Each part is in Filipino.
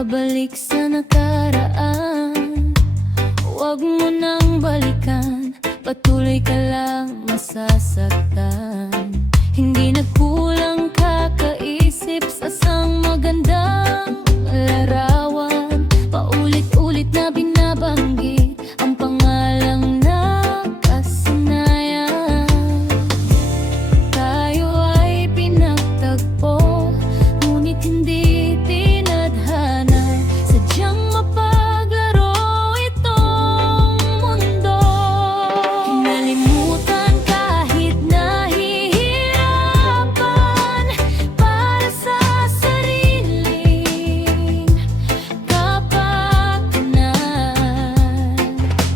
babalik sa nakaraan. Huwag mo nang balikan, patuloy ka lang masasaktan. Hindi nagkulang kakaisip sa isang magandang larawan. Paulit-ulit na binabanggit ang pangalang nakasanayan. Tayo ay pinagtagpo, ngunit hindi tinadhana. Sadyang mapaglaro itong mundo. Kinalimutan kahit nahihirapan para sa sariling kapakanan.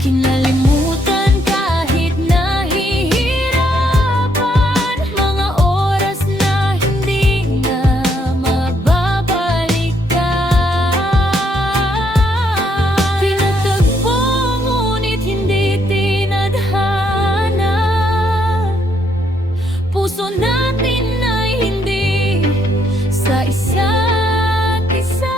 Kinalimutan kahit nahihirapan mga oras na hindi na mababalikan. Pinagtagpo ngunit hindi tinadhana. Puso natin ay hindi sa isa't isa.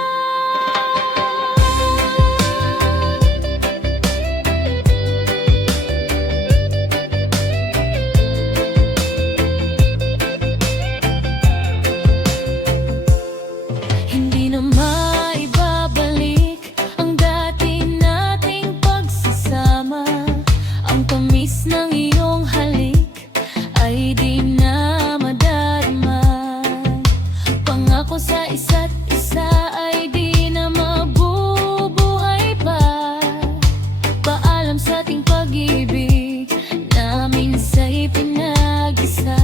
Hindi na maibabalik ang dati nating pagsasama. Ang tamis ng iyong halik ay di na madarama. Pangako sa isa't isa ay di na mabubuhay pa. Paalam sa ating pag-ibig namin sa'y pinag-isa.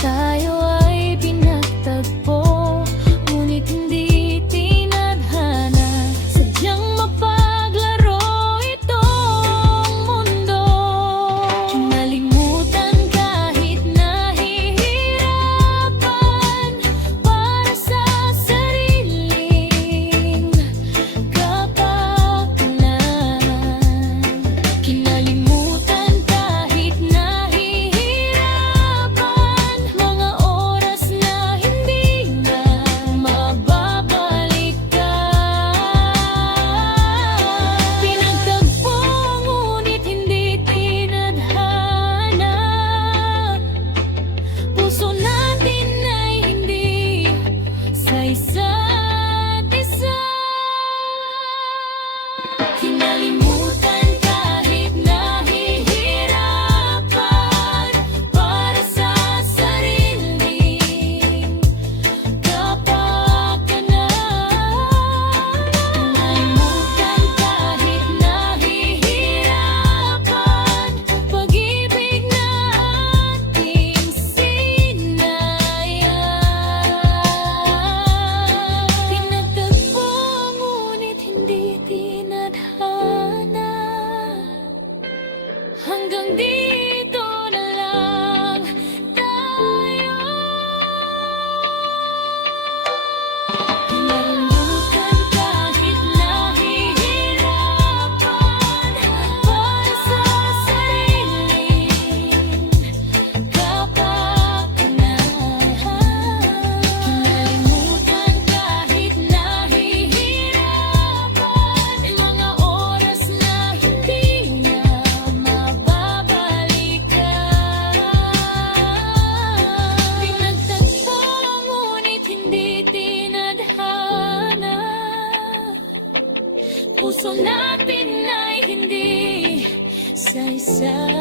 Tayo ay pinagtagpo, ngunit hindi tinadhana. Sadyang mapaglaro itong mundo. Kinalimutan kahit nahihirapan para sa sariling kapakanan. Kinalimutan kahit nahihirapan mga oras na hindi na mababalikan. Pinagtagpo ngunit hindi tinadhana. Puso natin ay hindi sa isa't isa. Kinalimutan kahit nahihirapan para sa sariling kapakanan. Kinalimutan kahit nahihirapan pag-ibig na ating sinayang. Pinagtagpo ngunit hindi tinadhana. Hanggang dito na lang tayo. Kinalimutan kahit nahihirapan para sa sariling kapakanan. Kinalimutan kahit nahihirapan mga oras na hindi na mababalikan. Pinagtagpo ngunit hindi tinadhana. Puso natin ay hindi sa isa't